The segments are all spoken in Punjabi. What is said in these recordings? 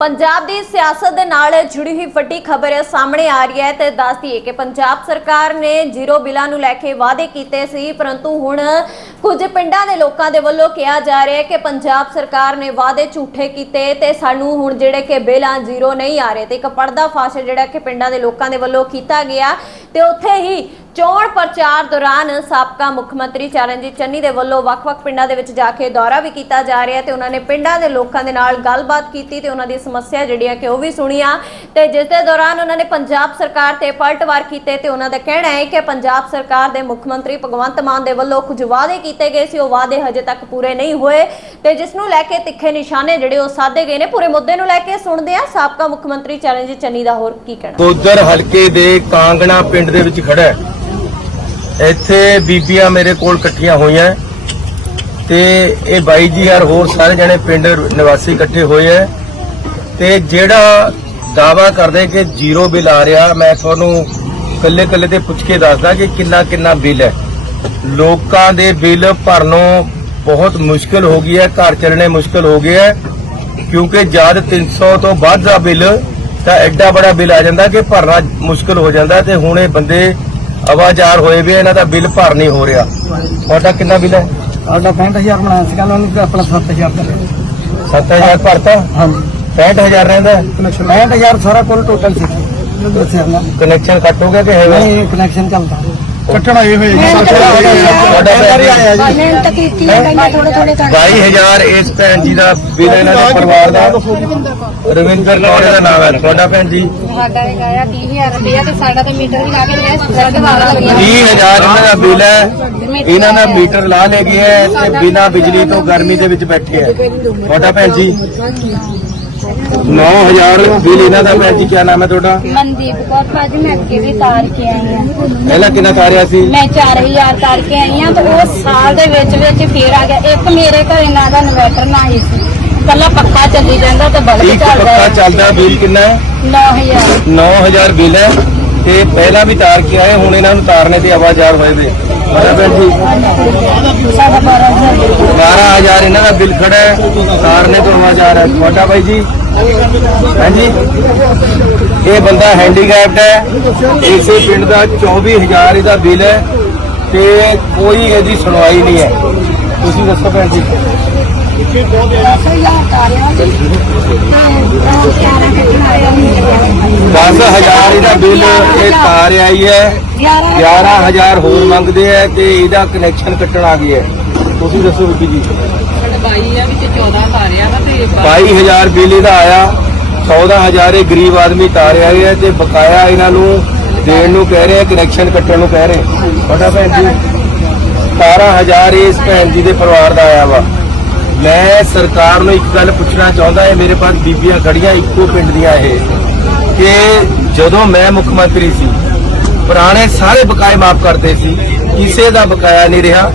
ਪੰਜਾਬ ਦੀ ਸਿਆਸਤ ਦੇ ਨਾਲ ਜੁੜੀ ਹੋਈ ਵੱਡੀ ਖਬਰ ਸਾਹਮਣੇ ਆ ਰਹੀ ਹੈ ਤੇ ਦੱਸਦੀ ਹੈ ਕਿ ਪੰਜਾਬ ਸਰਕਾਰ ਨੇ ਜ਼ੀਰੋ ਬਿੱਲਾਂ ਨੂੰ ਲੈ ਕੇ ਵਾਅਦੇ ਕੀਤੇ ਸੀ, ਪਰੰਤੂ ਹੁਣ ਕੁਝ ਪਿੰਡਾਂ ਦੇ ਲੋਕਾਂ ਦੇ ਵੱਲੋਂ ਕਿਹਾ ਜਾ ਰਿਹਾ ਹੈ ਕਿ ਪੰਜਾਬ ਸਰਕਾਰ ਨੇ ਵਾਅਦੇ ਝੂਠੇ ਕੀਤੇ ਤੇ ਸਾਨੂੰ ਹੁਣ ਜਿਹੜੇ ਕਿ ਬਿੱਲਾਂ ਜ਼ੀਰੋ ਨਹੀਂ ਆ ਰਹੇ ਤੇ ਇੱਕ ਪਰਦਾ ਫਾਸ਼ ਜਿਹੜਾ ਕਿ ਪਿੰਡਾਂ ਦੇ ਲੋਕਾਂ ਦੇ ਵੱਲੋਂ ਕੀਤਾ ਗਿਆ ਤੇ ਉੱਥੇ ਹੀ ਚੋਣ ਪ੍ਰਚਾਰ ਦੌਰਾਨ ਸਾਬਕਾ ਮੁੱਖ ਮੰਤਰੀ ਚਰਨਜੀਤ ਚੰਨੀ ਦੇ ਵੱਲੋਂ ਵੱਖ-ਵੱਖ ਪਿੰਡਾਂ ਦੇ ਵਿੱਚ ਜਾ ਕੇ ਦੌਰਾ ਵੀ ਕੀਤਾ ਜਾ ਰਿਹਾ ਤੇ ਉਹਨਾਂ ਨੇ ਪਿੰਡਾਂ ਦੇ ਲੋਕਾਂ ਦੇ ਨਾਲ ਗੱਲਬਾਤ ਕੀਤੀ ਤੇ ਉਹਨਾਂ ਦੀ ਸਮੱਸਿਆ ਜਿਹੜੀਆਂ ਕਿ ਉਹ ਵੀ ਸੁਣੀਆਂ ਤੇ ਜਿਸ ਦੇ ਦੌਰਾਨ ਉਹਨਾਂ ਨੇ ਪੰਜਾਬ ਸਰਕਾਰ ਤੇ ਪਲਟਵਾਰ ਕੀਤੇ ਤੇ ਉਹਨਾਂ ਦਾ ਕਹਿਣਾ ਹੈ ਕਿ ਪੰਜਾਬ ਸਰਕਾਰ ਦੇ ਮੁੱਖ ਮੰਤਰੀ ਭਗਵੰਤ ਮਾਨ ਦੇ ਵੱਲੋਂ ਕੁਝ ਵਾਅਦੇ ਕੀਤੇ ਗਏ ਸੀ, ਉਹ ਵਾਅਦੇ ਹਜੇ ਤੱਕ ਪੂਰੇ ਨਹੀਂ ਹੋਏ। ਤੇ ਜਿਸ ਨੂੰ ਲੈ ਕੇ ਤਿੱਖੇ ਨਿਸ਼ਾਨੇ ਜਿਹੜੇ ਉਹ ਸਾਧੇ ਗਏ ਨੇ, ਪੂਰੇ ਮੁੱਦੇ ਨੂੰ ਲੈ ਕੇ ਸੁਣਦੇ ਆ ਸਾਬਕਾ ਮੁੱਖ ਮੰਤਰੀ ਚਰਨਜੀਤ ਚੰਨੀ ਦਾ ਹੋਰ ਕੀ ਕਹਿਣਾ। ਗੋਦਰ ਹਲਕੇ ਦੇ ਕਾਂਗਣਾ ਪਿੰਡ ਦੇ ਵਿੱਚ ਖੜਾ ਹੈ। ਇੱਥੇ ਬੀਬੀਆਂ ਮੇਰੇ ਕੋਲ ਇਕੱਠੀਆਂ ਹੋਈਆਂ ਤੇ ਇਹ ਬਾਈ ਜੀ ਯਾਰ ਹੋਰ ਸਾਰੇ ਜਣੇ ਪਿੰਡ ਨਿਵਾਸੀ ਇਕੱਠੇ ਹੋਏ ਐ ਤੇ ਜਿਹੜਾ ਦਾਵਾ ਕਰਦੇ ਕਿ ਜ਼ੀਰੋ ਬਿੱਲ ਆ ਰਿਹਾ, ਮੈਂ ਤੁਹਾਨੂੰ ਕੱਲੇ ਕੱਲੇ ਤੇ ਪੁੱਛ ਕੇ ਦੱਸਦਾ ਕਿ ਕਿੰਨਾ ਕਿੰਨਾ ਬਿੱਲ ਹੈ। ਲੋਕਾਂ ਦੇ ਬਿੱਲ ਭਰਨੋਂ ਬਹੁਤ ਮੁਸ਼ਕਲ ਹੋ ਗਈ ਹੈ, ਘਰ ਚੱਲਣੇ ਮੁਸ਼ਕਲ ਹੋ ਗਿਆ ਹੈ, ਕਿਉਂਕਿ ਜਦ 300 ਤੋਂ ਵੱਧ ਦਾ ਬਿੱਲ ਤਾਂ ਐਡਾ ਬੜਾ ਬਿੱਲ ਆ ਜਾਂਦਾ ਕਿ ਭਰਨਾ ਮੁਸ਼ਕਲ ਹੋ ਜਾਂਦਾ ਤੇ ਹੁਣ ਇਹ ਬੰਦੇ ਆਵਾਜ਼ਾਰ ਹੋਏ ਵੀ ਇਹਨਾਂ ਦਾ ਬਿੱਲ ਭਰ ਨਹੀਂ ਹੋ ਰਿਹਾ। ਤੁਹਾਡਾ ਕਿੰਨਾ ਬਿੱਲ ਹੈ? ਸਾਡਾ 65000 ਬਣਾਇਆ ਸੀਗਾ ਉਹਨਾਂ ਨੇ ਆਪਣਾ 7000 ਕਰਿਆ 7000 ਭਰਤਾ? ਹਾਂਜੀ। 65000 ਰਹਿੰਦਾ 65000 ਸਾਰਾ ਕੁੱਲ ਟੋਟਲ ਸੀ। ਦੱਸਿਆ ਨਾ ਕਨੈਕਸ਼ਨ ਕੱਟ ਹੋ ਗਿਆ ਕਿ ਹੈਗਾ ਨਹੀਂ? ਕਨੈਕਸ਼ਨ ਚੱਲਦਾ। ਕੱਟਣਾ ਇਹ ਹੋਏਗਾ ਤੁਹਾਡਾ ਆਇਆ ਜੀ। ਮਿਹਨਤ ਕੀਤੀ ਹੈ ਕਈਆਂ ਥੋੜੇ ਥੋੜੇ ਕਰ 22000 ਇਸ ਭੈਣ ਜੀ ਦਾ ਬਿੱਲ ਇਹਨਾਂ ਦੇ ਪਰਿਵਾਰ ਦਾ। ਰਵਿੰਦਰ ਕੌਰ। ਦਾ ਨਾਮ ਹੈ ਤੁਹਾਡਾ ਭੈਣ ਜੀ। ਸਾਡਾ ਹੈਗਾ ਆ 30000 ਰੁਪਇਆ ਤੇ ਸਾਡਾ ਤੇ ਮੀਟਰ ਵੀ ਲਾ ਕੇ ਲਿਆ ਸੜਕ ਵਾਲਾ ਲੱਗਿਆ 30000 ਇਹਨਾਂ ਦਾ ਬਿੱਲ ਹੈ ਇਹਨਾਂ ਦਾ ਮੀਟਰ ਲਾ ਲੈ ਗਿਆ ਹੈ ਤੇ ਬਿਨਾ ਬਿਜਲੀ ਤੋਂ ਗਰਮੀ ਦੇ ਵਿੱਚ ਬੈਠੇ ਹੈ। ਤੁਹਾਡਾ ਭੈਣ ਜੀ। 9000 ਬਿੱਲ ਇਹਨਾਂ ਦਾ ਭੈਣ ਜੀ ਕੀ ਨਾਮ ਹੈ ਤੁਹਾਡਾ? ਮਨਦੀਪ ਕੌਰ ਭਾਜੀ ਮੈਂ ਅੱਗੇ ਵੀ ਤਾਰ ਕੇ ਆਈ ਆ ਪਹਿਲਾਂ ਕਿੰਨਾ ਤਾਰਿਆ ਸੀ? ਮੈਂ 4000 ਤਾਰ ਕੇ ਆਈ ਆ ਤੇ ਉਹ ਸਾਲ ਦੇ ਵਿੱਚ ਵਿੱਚ ਫੇਰ ਆ ਗਿਆ। ਇੱਕ ਮੇਰੇ ਘਰੇ ਨਾ ਦਾ ਇਨਵਰਟਰ ਨਾ ਹੀ ਸੀ। ਕੱਲਾ ਪੱਖਾ ਚੱਲੀ ਜਾਂਦਾ ਤੇ ਬਲਬ ਇੱਕ ਚੱਲਦਾ ਪੱਕਾ ਚੱਲਦਾ ਬਿੱਲ ਕਿੰਨਾ ਹੈ? 9000 9000 ਬਿੱਲ ਹੈ। ਤੇ ਪਹਿਲਾਂ ਵੀ ਤਾਰ ਕੇ ਆਏ, ਹੁਣ ਇਹਨਾਂ ਨੂੰ ਤਾਰਨੇ ਤੇ ਆਵਾਜ਼ਾਰ ਹੋਏ ਵੇ ਤੁਹਾਡਾ ਭੈਣ ਜੀ। ਸਾਡਾ 12000 12000 ਇਹਨਾਂ ਦਾ ਬਿੱਲ ਖੜਾ ਹੈ, ਤਾਰਨੇ ਤੋਂ ਆਵਾਜ਼ਾਰ ਹੈ। ਤੁਹਾਡਾ ਬਾਈ ਜੀ? ਹਾਂਜੀ। ਇਹ ਬੰਦਾ ਹੈਂਡੀਕੈਪਡ ਹੈ। ਇਸੇ ਪਿੰਡ ਦਾ 24000 ਇਹਦਾ ਬਿੱਲ ਹੈ ਤੇ ਕੋਈ ਇਹਦੀ ਸੁਣਵਾਈ ਨਹੀਂ ਹੈ। ਤੁਸੀਂ ਦੱਸੋ ਭੈਣ ਜੀ। 10000 ਤਾਰਿਆ ਜੀ। ਤੇ ਉਹ ਸਿਆਰਾ ਕੱਟਣਾ ਆਇਆ ਮੀਟਰ 10000 ਇਹਦਾ ਬਿੱਲ ਇਹ ਤਾਰ ਆਈ ਹੈ। 11000 ਹੋਰ ਮੰਗਦੇ ਆ ਤੇ ਇਹਦਾ ਕਨੈਕਸ਼ਨ ਕੱਟਣ ਆ ਗਿਆ। ਤੁਸੀਂ ਦੱਸੋ ਬੀਬੀ ਜੀ। ਸਾਡਾ 22 ਆ ਵਿੱਚ 14 ਤਾਰਿਆ ਵਾ ਤੇ 22000 ਬਿੱਲ ਇਹਦਾ ਆਇਆ। 14000 ਇਹ ਗਰੀਬ ਆਦਮੀ ਤਾਰਿਆ ਗਿਆ ਤੇ ਬਕਾਇਆ ਇਹਨਾਂ ਨੂੰ ਦੇਣ ਨੂੰ ਕਹਿ ਰਹੇ ਕਨੈਕਸ਼ਨ ਕੱਟਣ ਨੂੰ ਕਹਿ ਰਹੇ। ਤੁਹਾਡਾ ਭੈਣ ਜੀ 17000 ਇਸ ਭੈਣ ਜੀ ਦੇ ਪਰਿਵਾਰ ਦਾ ਆਇਆ ਵਾ। ਮੈਂ ਸਰਕਾਰ ਨੂੰ ਇੱਕ ਗੱਲ ਪੁੱਛਣਾ ਚਾਹੁੰਦਾ ਹੈ ਮੇਰੇ ਪਾਸ ਬੀਬੀਆਂ ਖੜੀਆਂ ਇੱਕੋ ਪਿੰਡ ਦੀਆਂ ਇਹ, ਕਿ ਜਦੋਂ ਮੈਂ ਮੁੱਖ ਮੰਤਰੀ ਸੀ, ਪੁਰਾਣੇ ਸਾਰੇ ਬਕਾਏ ਮਾਫ ਕਰਦੇ ਸੀ, ਕਿਸੇ ਦਾ ਬਕਾਇਆ ਨਹੀਂ ਰਿਹਾ,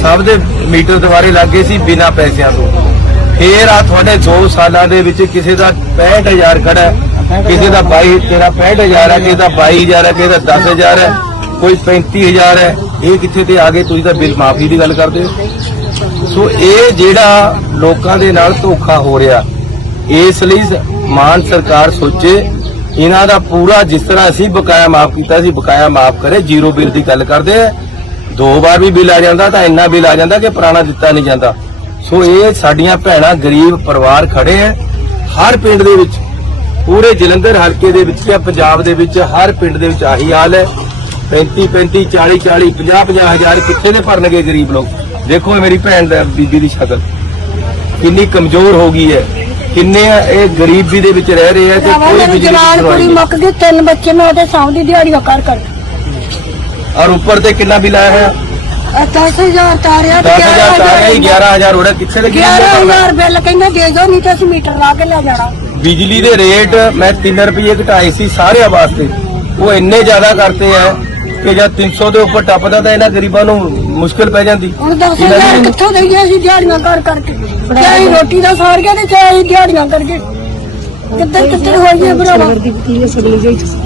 ਸਭ ਦੇ ਮੀਟਰ ਦੁਆਰੇ ਲੱਗੇ ਸੀ ਬਿਨਾਂ ਪੈਸਿਆਂ ਤੋਂ। ਫੇਰ ਆ ਤੁਹਾਡੇ 2 ਸਾਲਾਂ ਦੇ ਵਿੱਚ ਕਿਸੇ ਦਾ 65000 ਖੜਾ ਕਿਸੇ ਦਾ 22 ਤੇਰਾ 65000 ਹੈ, ਕਿਸੇ ਦਾ 22000 ਹੈ, ਕਿਸੇ ਦਾ 10000 ਹੈ, ਕੋਈ 35000 ਹੈ, ਇਹ ਕਿੱਥੇ ਤੇ ਆ ਗਏ? ਤੁਸੀਂ ਤਾਂ ਬਿੱਲ ਮਾਫੀ ਦੀ ਗੱਲ ਕਰਦੇ ਹੋ। ਸੋ ਇਹ ਜਿਹੜਾ ਲੋਕਾਂ ਦੇ ਨਾਲ ਧੋਖਾ ਹੋ ਰਿਹਾ, ਇਸ ਲਈ ਮਾਨ ਸਰਕਾਰ ਸੋਚੇ, ਇਹਨਾਂ ਦਾ ਪੂਰਾ ਜਿਸ ਤਰ੍ਹਾਂ ਅਸੀਂ ਬਕਾਇਆ ਮਾਫ ਕੀਤਾ ਸੀ, ਬਕਾਇਆ ਮਾਫ ਕਰੇ, ਜ਼ੀਰੋ ਬਿੱਲ ਦੀ ਗੱਲ ਕਰਦੇ ਆ, ਦੋ ਵਾਰ ਵੀ ਬਿੱਲ ਆ ਜਾਂਦਾ ਤਾਂ ਇੰਨਾ ਬਿੱਲ ਆ ਜਾਂਦਾ ਕਿ ਪੁਰਾਣਾ ਦਿੱਤਾ ਨਹੀਂ ਜਾਂਦਾ। ਸੋ ਇਹ ਸਾਡੀਆਂ ਭੈਣਾਂ ਗਰੀਬ ਪਰਿਵਾਰ ਖੜੇ ਆ, ਹਰ ਪਿੰਡ ਦੇ ਵਿੱਚ, ਪੂਰੇ ਜਲੰਧਰ ਹਲਕੇ ਦੇ ਵਿੱਚ ਜਾਂ ਪੰਜਾਬ ਦੇ ਵਿੱਚ, ਹਰ ਪਿੰਡ ਦੇ ਵਿੱਚ ਆਹੀ ਹਾਲ ਹੈ। 35 35 40 40 50 50 ਹਜ਼ਾਰ ਕਿੱਥੇ ਦੇ ਭਰਨਗੇ ਗਰੀਬ ਲੋਕ? ਦੇਖੋ ਇਹ ਮੇਰੀ ਭੈਣ ਦਾ ਬੀਬੀ ਦੀ ਸ਼ਕਲ। ਕਿੰਨੀ ਕਮਜ਼ੋਰ ਹੋ ਗਈ ਹੈ। ਕਿੰਨੇ ਇਹ ਗਰੀਬੀ ਦੇ ਵਿੱਚ ਰਹਿ ਰਹੇ ਆ ਤੇ ਕੋਈ ਦੀ ਜਵਾਨ ਕੁੜੀ ਮੁੱਕ ਗਈ ਤਿੰਨ ਬੱਚੇ ਮੈਂ ਉਹਦੇ ਸਾਹਮਣੇ ਦਿਹਾੜੀਆਂ ਕਰ ਕਰ ਔਰ ਉੱਪਰ ਤੇ ਕਿੰਨਾ ਬਿੱਲ ਆਇਆ ਹੈ 10000 ਤਾਰਿਆ ਤੇ 10000 ਤਾਰਿਆ ਹੀ 11000 ਹੋੜਾ ਕਿੱਥੇ ਭਰਨਾ? 11000 ਬਿੱਲ? ਕਹਿੰਦੇ ਦੇ ਦਿਓ ਨਹੀਂ ਤਾਂ ਅਸੀਂ ਮੀਟਰ ਲਾ ਕੇ ਲੈ ਜਾਣਾ। ਬਿਜਲੀ ਦੇ ਰੇਟ ਮੈਂ 3 ਰੁਪਏ ਘਟਾਏ ਸੀ ਸਾਰਿਆਂ ਵਾਸਤੇ। ਉਹ ਇੰਨੇ ਜ਼ਿਆਦਾ ਕਰਤੇ ਆ। ਕਿ ਜਦ 300 ਦੇ ਉੱਪਰ ਟੱਪਦਾ ਤਾਂ ਇਹਨਾਂ ਗਰੀਬਾਂ ਨੂੰ ਮੁਸ਼ਕਲ ਪੈ ਜਾਂਦੀ। ਹੁਣ ਇਹਨਾਂ 10000 ਦੀ- ਕਿੱਥੋਂ ਦੇਈਏ ਅਸੀਂ ਦਿਹਾੜੀਆਂ ਕਰ ਕਰਕੇ? ਚਾਹੇ ਰੋਟੀ ਦਾ ਸਾਰ ਕੇ ਤੇ ਚਾਹੇ ਦਿਹਾੜੀਆਂ ਕਰਕੇ। ਕਿੱਧਰ ਕਿੱਧਰ ਹੋਈਏ ਭਰਾਵਾ?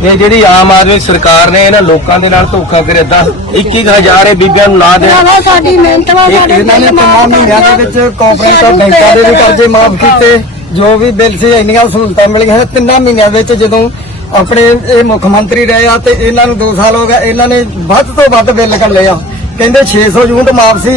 ਇਹ ਜਿਹੜੀ ਆਮ ਆਦਮੀ ਸਰਕਾਰ ਨੇ ਇਹਨਾਂ ਲੋਕਾਂ ਦੇ ਨਾਲ ਧੋਖਾ ਕਰਿਆ 10 21000 ਇਹ ਬੀਬੀਆਂ ਨੂੰ ਨਾ ਭਰਾਵਾ ਸਾਡੀ ਮਿਹਨਤ ਵਾ ਸਾਡੇ ਇਹਨਾਂ ਨੇ ਮਹੀਨਿਆਂ ਦੇ ਵਿੱਚ। ਕੋਆਪਰੇਟਿਵ ਬੈਂਕਾਂ ਦੇ ਵੀ ਕਰਜ਼ੇ ਮਾਫ ਕੀਤੇ ਜੋ ਵੀ ਬਿੱਲ ਸੀ ਇੰਨੀਆਂ ਸਹੂਲਤਾਂ ਮਿਲੀਆਂ ਤਿੰਨਾਂ ਮਹੀਨਿਆਂ ਵਿੱਚ ਜਦੋਂ ਆਪਣੇ ਇਹ ਮੁੱਖ ਮੰਤਰੀ ਰਹੇ ਆ ਤੇ ਇਹਨਾਂ ਨੂੰ 2 ਸਾਲ ਹੋ ਗਏ ਇਹਨਾਂ ਨੇ ਵੱਧ ਤੋਂ ਵੱਧ ਬਿੱਲ ਕੱਢੇ ਆ। ਕਹਿੰਦੇ 600 ਯੂਨਿਟ ਮਾਫ ਸੀ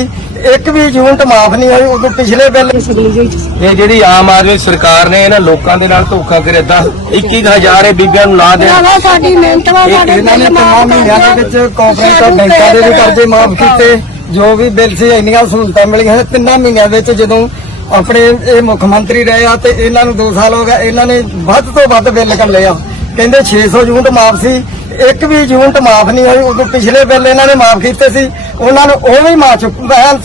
ਇੱਕ ਵੀ ਯੂਨਿਟ ਮਾਫ ਨਹੀਂ ਹੋਈ ਉਦੋਂ ਪਿਛਲੇ ਬਿੱਲ ਇਹ ਜਿਹੜੀ ਆਮ ਆਦਮੀ ਸਰਕਾਰ ਨੇ ਇਹਨਾਂ ਲੋਕਾਂ ਦੇ ਨਾਲ ਧੋਖਾ ਕਰਿਆ ਤਾਂ 21000 ਇਹ ਬੀਬੀਆਂ ਨੂੰ ਲਾ ਦੇਣ। ਸਾਡੀ ਮਿਹਨਤ ਵਾ ਇਹ- ਇਹਨਾਂ ਨੇ ਤਿੰਨਾਂ ਮਹੀਨਿਆਂ ਦੇ ਵਿੱਚ ਕਾਰਪੋਰੇਟ ਬੈਂਕਾਂ ਦੇ ਵੀ ਕਰਜ਼ੇ ਮਾਫ ਕੀਤੇ ਜੋ ਵੀ ਬਿੱਲ ਸੀ ਇੰਨੀਆਂ ਸਹੂਲਤਾਂ ਮਿਲੀਆਂ ਤਿੰਨਾਂ ਮਹੀਨਿਆਂ ਵਿੱਚ ਜਦੋਂ ਆਪਣੇ ਇਹ ਮੁੱਖ ਮੰਤਰੀ ਰਹੇ ਆ ਤੇ ਇਹਨਾਂ ਨੂੰ 2 ਸਾਲ ਹੋ ਗਏ ਇਹਨਾਂ ਨੇ ਵੱਧ ਤੋਂ ਵੱਧ ਬਿੱਲ ਕੱਢੇ ਆ। ਕਹਿੰਦੇ 600 ਯੂਨਿਟ ਮਾਫ ਸੀ ਇੱਕ ਵੀ ਯੂਨਿਟ ਮਾਫ ਨਹੀਂ ਹੋਈ ਉਦੋਂ ਪਿਛਲੇ ਬਿੱਲ ਇਹਨਾਂ ਨੇ ਮਾਫ ਕੀਤੇ ਸੀ। ਉਹਨਾਂ ਨੂੰ ਉਹ ਵੀ ਮਾਫ ਚੁੱਕ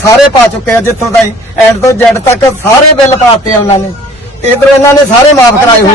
ਸਾਰੇ ਪਾ ਚੁੱਕੇ ਆ ਜਿੱਥੋਂ ਤਾਈ ਐਂਡ ਤੋਂ ਜੈਡ ਤੱਕ ਸਾਰੇ ਬਿੱਲ ਪਾਤੇ ਆ ਉਹਨਾਂ ਨੇ। ਇਧਰੋਂ ਇਹਨਾਂ ਨੇ ਸਾਰੇ ਮਾਫ ਕਰਾਏ ਹੋਏ।